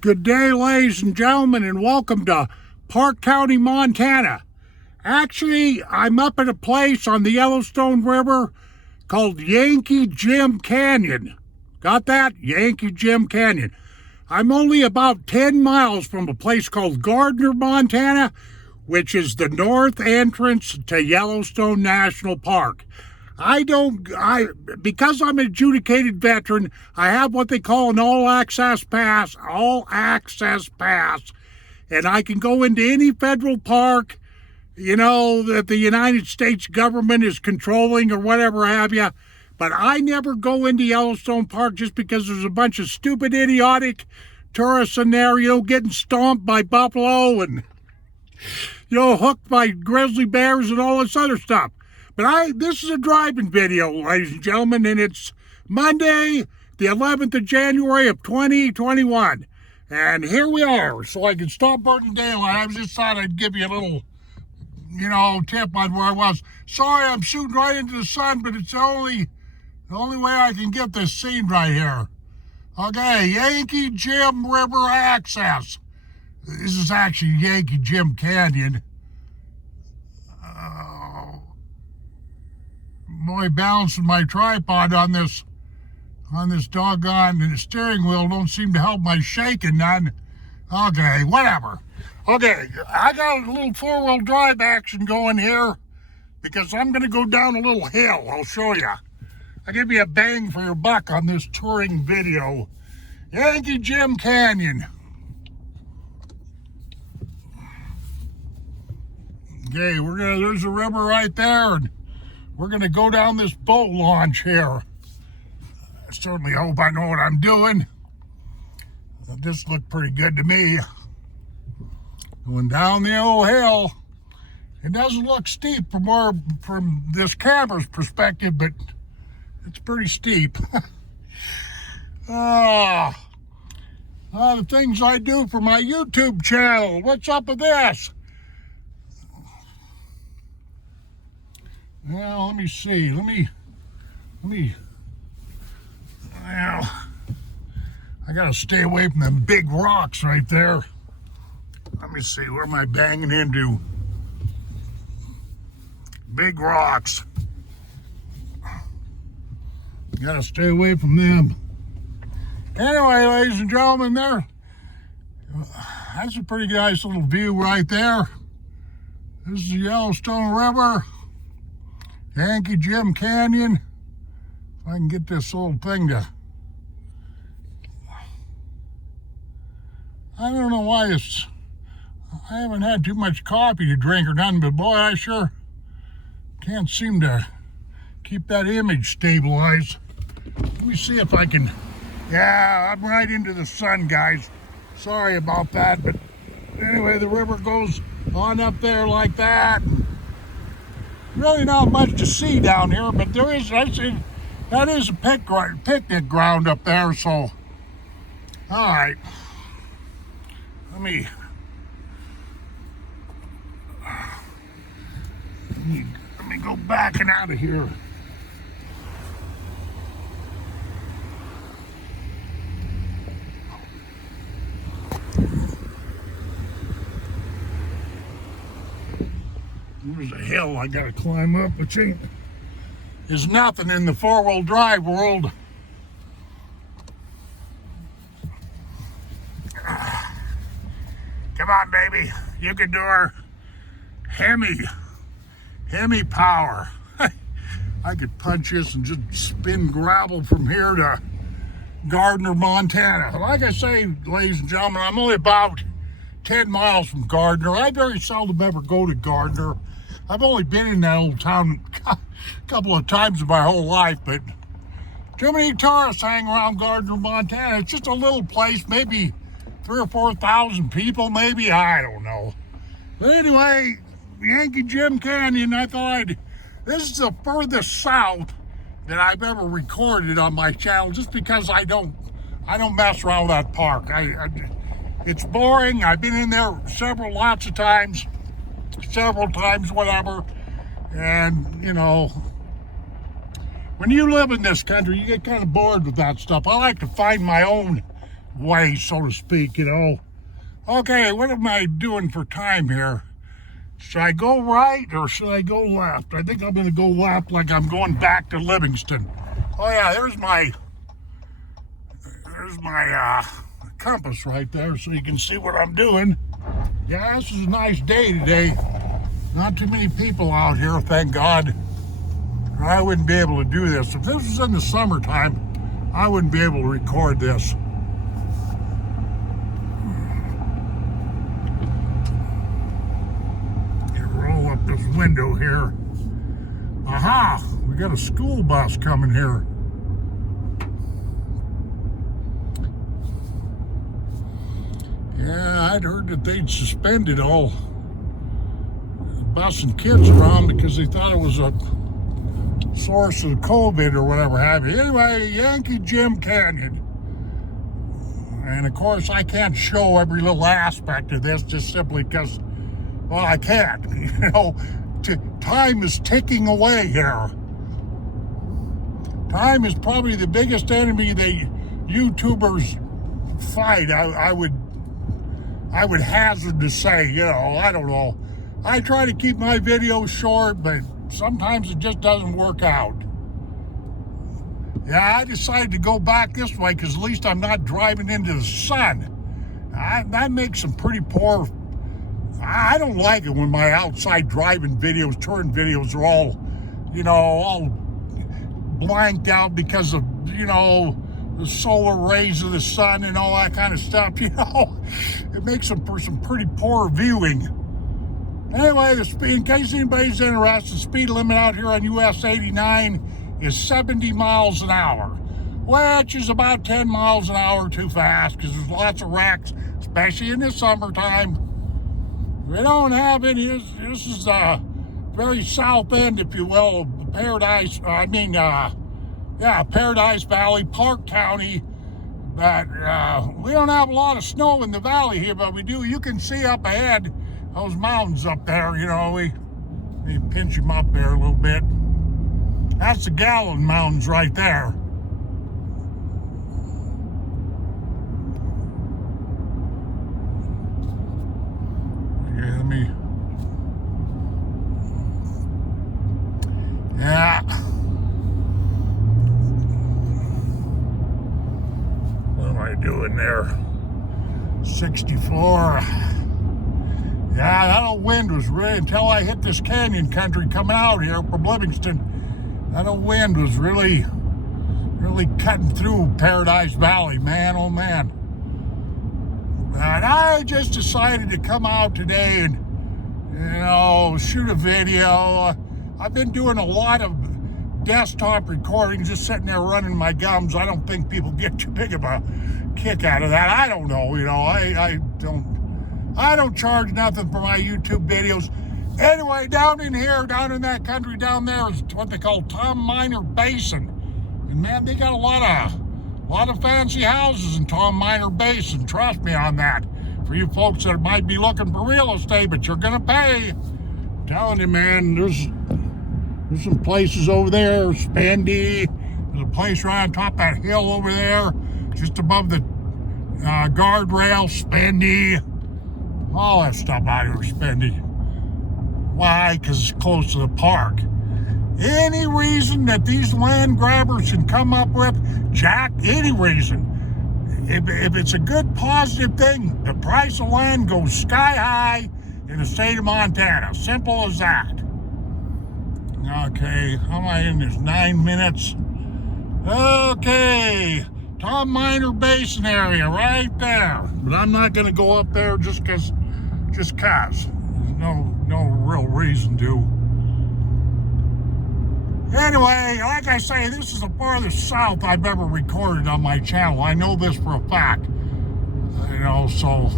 Good day, ladies and gentlemen, and welcome to Park County, Montana. Actually, I'm up at a place on the Yellowstone River called Yankee Canyon. Got that? Yankee Canyon. I'm only about 10 miles from a place called Gardner, Montana, which is the north entrance to Yellowstone National Park. Because I'm an adjudicated veteran, I have what they call an all-access pass, and I can go into any federal park, that the United States government is controlling or whatever have you. But I never go into Yellowstone Park just because there's a bunch of stupid, idiotic tourists in there, getting stomped by buffalo and, hooked by grizzly bears and all this other stuff. But this is a driving video, ladies and gentlemen, and it's Monday, the 11th of January of 2021. And here we are, so I can stop burning daylight. I just thought I'd give you a little, tip on where I was. Sorry, I'm shooting right into the sun, but it's the only way I can get this scene right here. Okay, Yankee River access. This is actually Yankee Canyon. Boy, balancing my tripod on this doggone steering wheel don't seem to help my shaking none. Okay, whatever. Okay, I got a little four-wheel drive action going here because I'm going to go down a little hill. I'll show you. I'll give you a bang for your buck on this touring video. Yankee Canyon. Okay, there's a river right there, and we're going to go down this boat launch here. I certainly hope I know what I'm doing. This looked pretty good to me. Going down the old hill. It doesn't look steep from this camera's perspective, but it's pretty steep. The things I do for my YouTube channel. What's up with this? Well, let me see. Well, I gotta stay away from them big rocks right there. Let me see, where am I banging into? Big rocks. Gotta stay away from them. Anyway, ladies and gentlemen, that's a pretty nice little view right there. This is the Yellowstone River. Yankee Canyon. If I can get this old thing to... I don't know why I haven't had too much coffee to drink or nothing, but boy, I sure can't seem to keep that image stabilized. Let me see if I can... Yeah, I'm right into the sun, guys. Sorry about that, but anyway, the river goes on up there like that. Really not much to see down here, but that is a picnic ground up there, so all right. Let me go backing out of here. There's a hill I gotta climb up, which is nothing in the four-wheel drive world. Come on, baby. You can do her. Hemi power. I could punch this and just spin gravel from here to Gardner, Montana. Like I say, ladies and gentlemen, I'm only about 10 miles from Gardner. I very seldom ever go to Gardner. I've only been in that old town a couple of times in my whole life, but too many tourists hang around Gardner, Montana. It's just a little place, maybe 3,000 or 4,000 people, maybe, I don't know. But anyway, Yankee Canyon, this is the furthest south that I've ever recorded on my channel, just because I don't mess around with that park. It's boring. I've been in there several times, whatever. And, when you live in this country, you get kind of bored with that stuff. I like to find my own way, so to speak, you know. Okay, what am I doing for time here? Should I go right or should I go left? I think I'm going to go left, like I'm going back to Livingston. Oh yeah, there's my compass right there, so you can see what I'm doing. Yeah, this is a nice day today. Not too many people out here, thank God. I wouldn't be able to do this. If this was in the summertime, I wouldn't be able to record this. You roll up this window here. Aha! We got a school bus coming here. Yeah, I'd heard that they'd suspended all busing kids around because they thought it was a source of COVID or whatever have you. Anyway, Yankee Jim Canyon. And of course, I can't show every little aspect of this just simply because, well, I can't. You know, time is ticking away here. Time is probably the biggest enemy that YouTubers fight. I would hazard to say, you know, I don't know. I try to keep my videos short, but sometimes it just doesn't work out. Yeah, I decided to go back this way because at least I'm not driving into the sun. That makes some pretty poor. I don't like it when my outside driving videos, touring videos are all, you know, all blanked out because of, you know, the solar rays of the sun and all that kind of stuff, you know. It makes them for some pretty poor viewing. Anyway, the speed, in case anybody's interested, the speed limit out here on US 89 is 70 miles an hour, which is about 10 miles an hour too fast because there's lots of wrecks, especially in the summertime. We don't have any. This is the very south end, if you will, of Paradise. Paradise Valley, Park County. But we don't have a lot of snow in the valley here, but we do. You can see up ahead those mountains up there. You know, we pinch them up there a little bit. That's the Gallon Mountains right there. Okay, let me. Yeah. Doing there 64. Yeah, that old wind was really, until I hit this canyon country coming out here from Livingston, that old wind was really cutting through Paradise Valley, man, oh man. And I just decided to come out today and, you know, shoot a video. I've been doing a lot of desktop recording, just sitting there running my gums. I don't think people get too big of a kick out of that. I don't know, you know, I don't charge nothing for my YouTube videos. Anyway, down in that country down there is what they call Tom Minor Basin. And man, they got a lot of fancy houses in Tom Minor Basin. Trust me on that. For you folks that might be looking for real estate, but you're gonna pay. I'm telling you, man, there's some places over there, Spendy. There's a place right on top of that hill over there, just above the guardrail, Spendy. All that stuff out here, Spendy. Why? Because it's close to the park. Any reason that these land grabbers can come up with, Jack, any reason. If it's a good, positive thing, the price of land goes sky high in the state of Montana. Simple as that. Okay, how am I in this? 9 minutes. Okay, Tom Minor Basin area right there. But I'm not going to go up there just cause. There's no real reason to. Anyway, like I say, this is the farthest south I've ever recorded on my channel. I know this for a fact. You know, so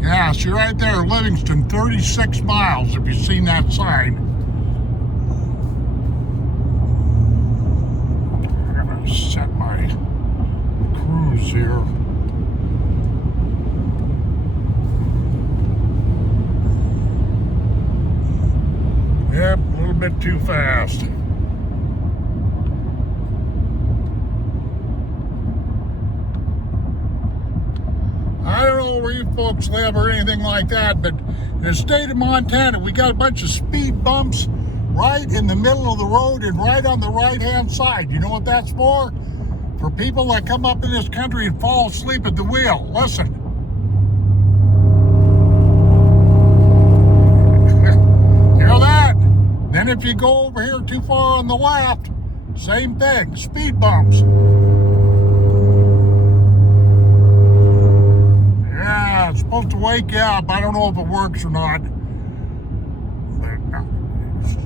yeah, see right there, Livingston, 36 miles, if you've seen that sign. I'm gonna set my cruise here. Yep, a little bit too fast. I don't know where you folks live or anything like that, but in the state of Montana, we got a bunch of speed bumps right in the middle of the road and right on the right-hand side. You know what that's for? For people that come up in this country and fall asleep at the wheel. Listen. Hear that? Then if you go over here too far on the left, same thing, speed bumps. Yeah, it's supposed to wake you up. I don't know if it works or not.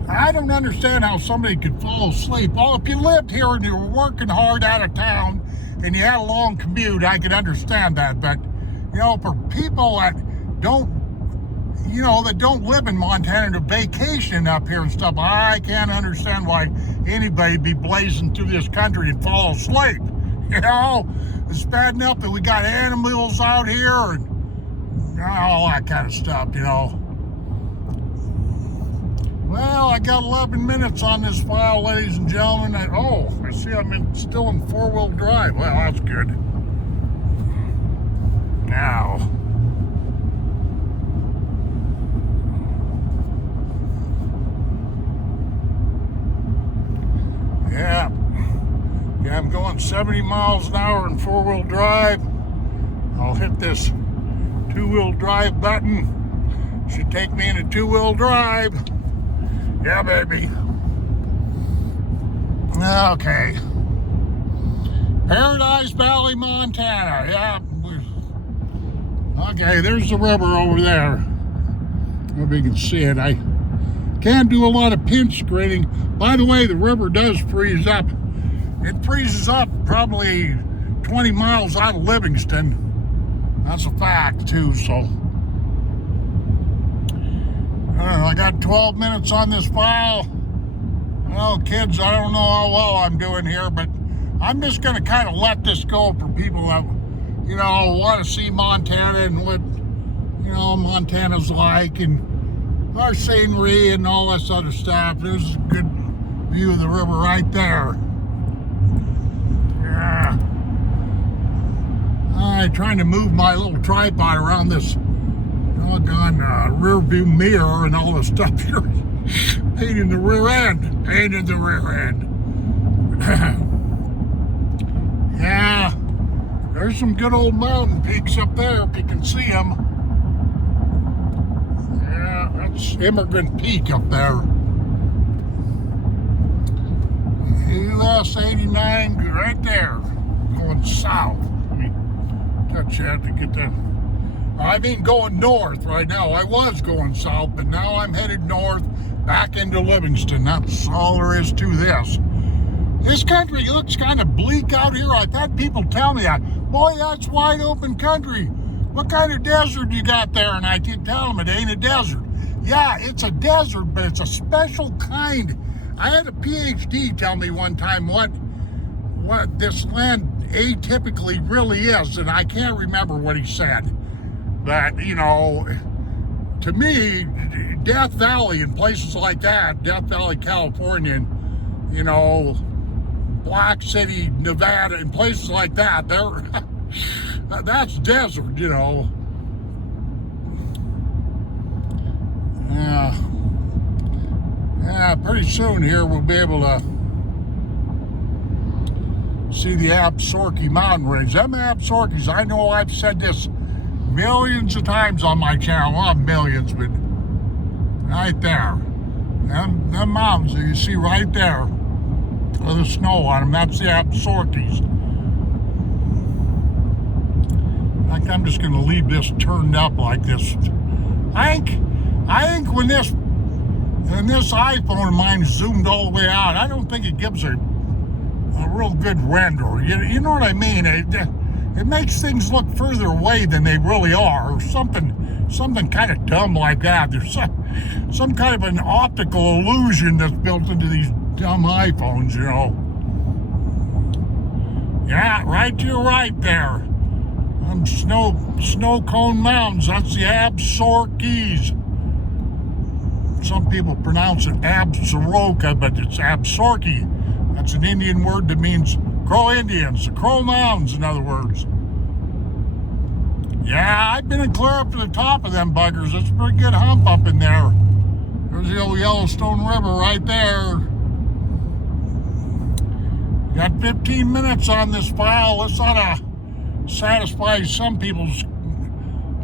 I don't understand how somebody could fall asleep. Well, if you lived here and you were working hard out of town and you had a long commute, I could understand that. But, you know, for people that don't, you know, that don't live in Montana to vacation up here and stuff, I can't understand why anybody'd be blazing through this country and fall asleep. You know, it's bad enough that we got anomalies out here and all that kind of stuff, you know. Well, I got 11 minutes on this file, ladies and gentlemen. I see I'm still in four-wheel drive. Well, that's good. Now, yeah, I'm going 70 miles an hour in four-wheel drive. I'll hit this two-wheel drive button. Should take me into two-wheel drive. Yeah, baby. Okay. Paradise Valley, Montana. Yeah. Okay, there's the river over there. If you can see it. I can't do a lot of pinch screening. By the way, the river does freeze up. It freezes up probably 20 miles out of Livingston. That's a fact, too, so. I got 12 minutes on this file. Well, kids, I don't know how well I'm doing here, but I'm just going to kind of let this go for people that, you know, want to see Montana and what, you know, Montana's like and our scenery and all this other stuff. There's a good view of the river right there. Yeah. I'm trying to move my little tripod around this doggone rear view mirror and all the stuff here. Pain in the rear end. Pain in the rear end. Yeah. There's some good old mountain peaks up there if you can see them. Yeah, that's Immigrant Peak up there. US 89 right there. Going south. Let me touch that to get that. I mean going north right now. I was going south, but now I'm headed north back into Livingston. That's all there is to this. This country looks kind of bleak out here. I've had people tell me, boy, that's wide open country. What kind of desert you got there? And I keep telling them it ain't a desert. Yeah, it's a desert, but it's a special kind. I had a PhD tell me one time what this land atypically really is, and I can't remember what he said. But, you know, to me, Death Valley and places like that, Death Valley, California, and, you know, Black City, Nevada, and places like that, that's desert, you know. Yeah, pretty soon here we'll be able to see the Absaroka mountain range. Them Absarokas, I know I've said this millions of times on my channel, not millions, but right there. Them mountains that you see right there with the snow on them, that's the Absarokas. In fact, I'm just going to leave this turned up like this. I think when this iPhone of mine is zoomed all the way out, I don't think it gives a real good render. You know what I mean? It makes things look further away than they really are, or something kind of dumb like that. There's some kind of an optical illusion that's built into these dumb iPhones, you know. Yeah, right to your right there. Snow cone mountains, that's the Absarokas. some people pronounce it Absaroka, but it's Absorki. That's an Indian word that means Crow Indians, the Crow Mountains, in other words. Yeah, I've been clear up to the top of them buggers. It's a pretty good hump up in there. There's the old Yellowstone River right there. Got 15 minutes on this file. This ought to satisfy some people's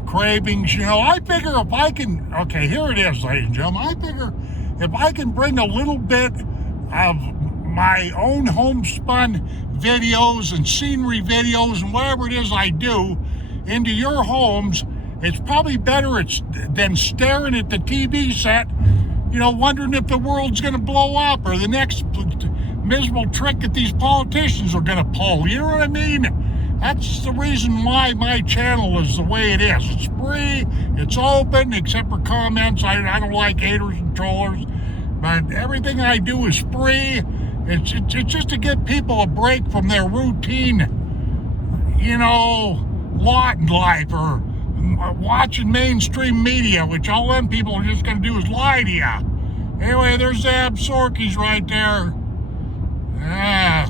cravings. You know, I figure if I can, okay, here it is, ladies and gentlemen. I figure if I can bring a little bit of my own homespun videos and scenery videos and whatever it is I do into your homes, it's probably better than staring at the TV set, you know, wondering if the world's going to blow up or the next miserable trick that these politicians are going to pull. You know what I mean? That's the reason why my channel is the way it is. It's free, it's open, except for comments. I don't like haters and trollers, but everything I do is free. It's just to give people a break from their routine, you know, lot in life, or watching mainstream media, which all them people are just going to do is lie to you. Anyway, there's the Absorkis right there. Yeah.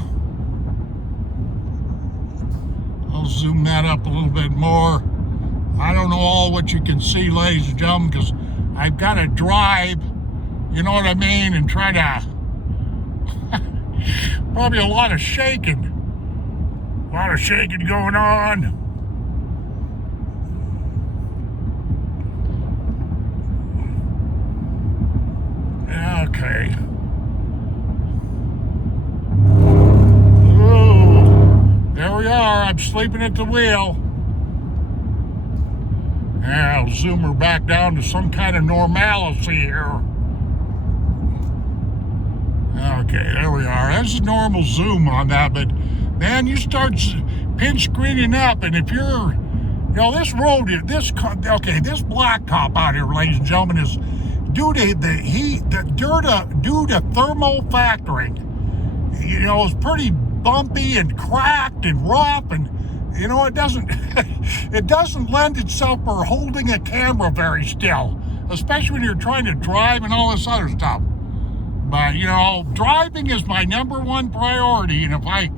I'll zoom that up a little bit more. I don't know all what you can see, ladies and gentlemen, because I've got to drive, you know what I mean, and try to, probably a lot of shaking. A lot of shaking going on. Okay. Ooh, there we are. I'm sleeping at the wheel. Yeah, I'll zoom her back down to some kind of normalcy here. Okay, there we are. That's a normal zoom on that, but man, you start pinch screening up, and if you're, you know, this road, this blacktop out here, ladies and gentlemen, is due to the heat, due to thermal factoring. You know, it's pretty bumpy and cracked and rough, and you know, it doesn't lend itself for holding a camera very still, especially when you're trying to drive and all this other stuff. But you know, driving is my number one priority, and if I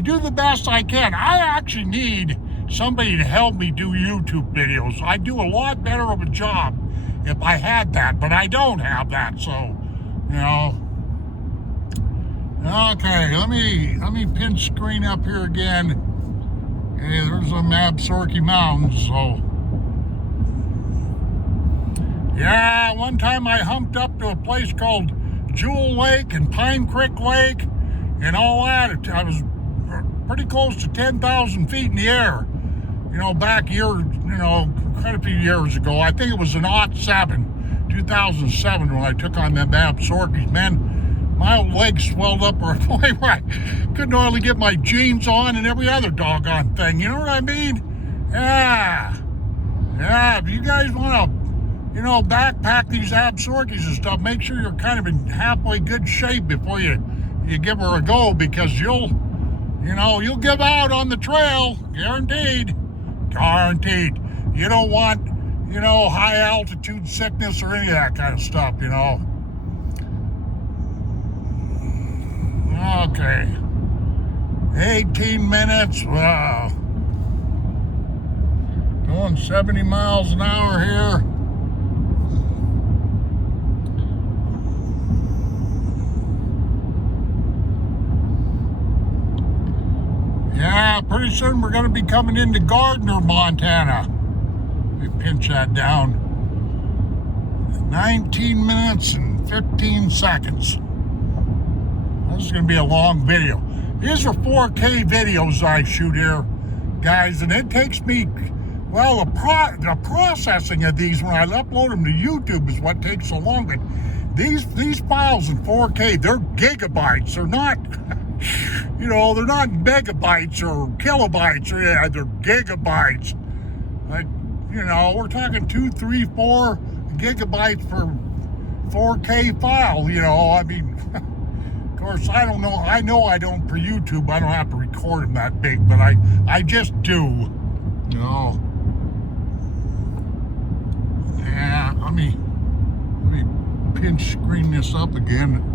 do the best I can. I actually need somebody to help me do YouTube videos. I'd do a lot better of a job if I had that, but I don't have that, so, you know. Okay, let me pinch screen up here again. Hey, there's some Absorki Mountains, so. Yeah, one time I humped up to a place called Jewel Lake and Pine Creek Lake and all that. I was pretty close to 10,000 feet in the air. You know, back quite a few years ago. I think it was in 2007, when I took on them Absorkis. Man, my old legs swelled up to a point where I couldn't hardly get my jeans on and every other doggone thing. You know what I mean? Yeah. Yeah, if you guys want to, you know, backpack these Absorkis and stuff, make sure you're kind of in halfway good shape before you give her a go, because you'll give out on the trail, guaranteed. Guaranteed. You don't want, you know, high altitude sickness or any of that kind of stuff, you know. Okay. 18 minutes. Wow. Going 70 miles an hour here. Yeah, pretty soon we're going to be coming into Gardner, Montana. Let me pinch that down. 19 minutes and 15 seconds. This is going to be a long video. These are 4K videos I shoot here, guys, and it takes me, well, the processing of these when I upload them to YouTube is what takes so long. But these files in 4K, they're gigabytes. They're not, you know, they're not megabytes or kilobytes. Yeah, they're gigabytes. Like, you know, we're talking 2, 3, 4 gigabytes per 4K file. You know, I mean, of course, I don't know. I know I don't for YouTube. I don't have to record them that big, but I just do. You know. Yeah, let me pinch screen this up again.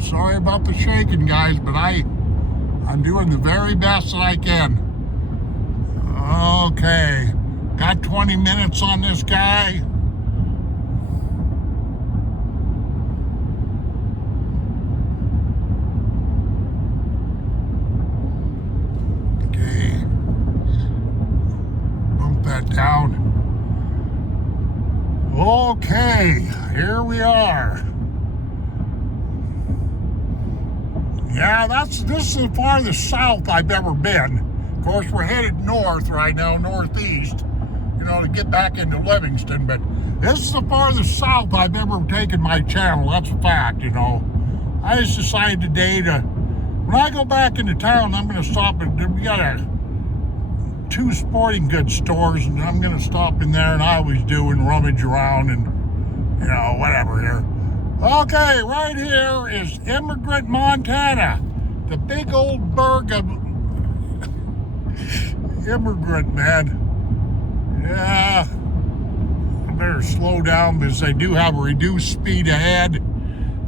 Sorry about the shaking, guys, but I'm doing the very best that I can. Okay, got 20 minutes on this guy. Okay, bump that down. Okay, here we are. Yeah, this is the farthest south I've ever been. Of course, we're headed north right now, northeast, to get back into Livingston. But this is the farthest south I've ever taken my channel. That's a fact, I just decided today when I go back into town, I'm going to stop at, we got two sporting goods stores, and I'm going to stop in there, and I always do, and rummage around and, whatever here. Okay, right here is Immigrant, Montana. The big old burg of Immigrant, man. Yeah, I better slow down because they do have a reduced speed ahead.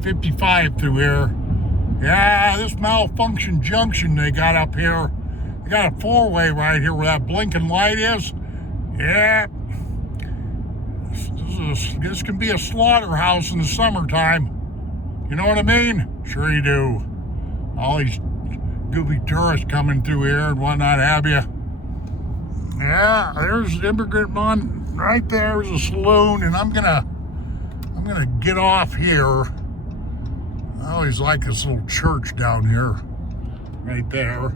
55 through here. Yeah, this malfunction junction they got up here. They got a four-way right here where that blinking light is. Yeah. This can be a slaughterhouse in the summertime. You know what I mean? Sure you do. All these goofy tourists coming through here and whatnot have you. Yeah, there's Immigrant right there's a saloon, and I'm gonna get off here. I always like this little church down here, right there.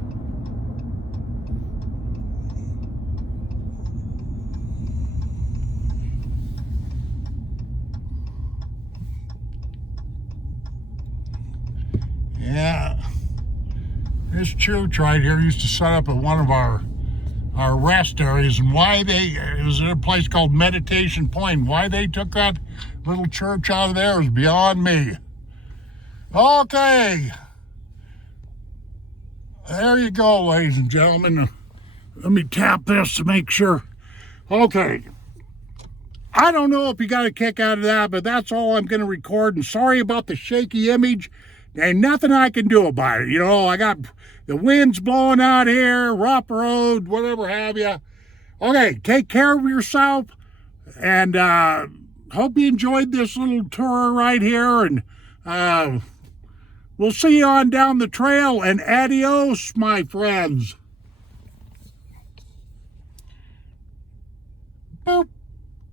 Yeah, this church right here used to set up at one of our rest areas, and it was in a place called Meditation Point. Why they took that little church out of there is beyond me. Okay, there you go, ladies and gentlemen. Let me tap this to make sure. Okay, I don't know if you got a kick out of that, but that's all I'm going to record, and sorry about the shaky image. Ain't nothing I can do about it. I got the winds blowing out here, rough road, whatever have you. Okay, take care of yourself, and hope you enjoyed this little tour right here, and we'll see you on down the trail, and adios, my friends. Boop.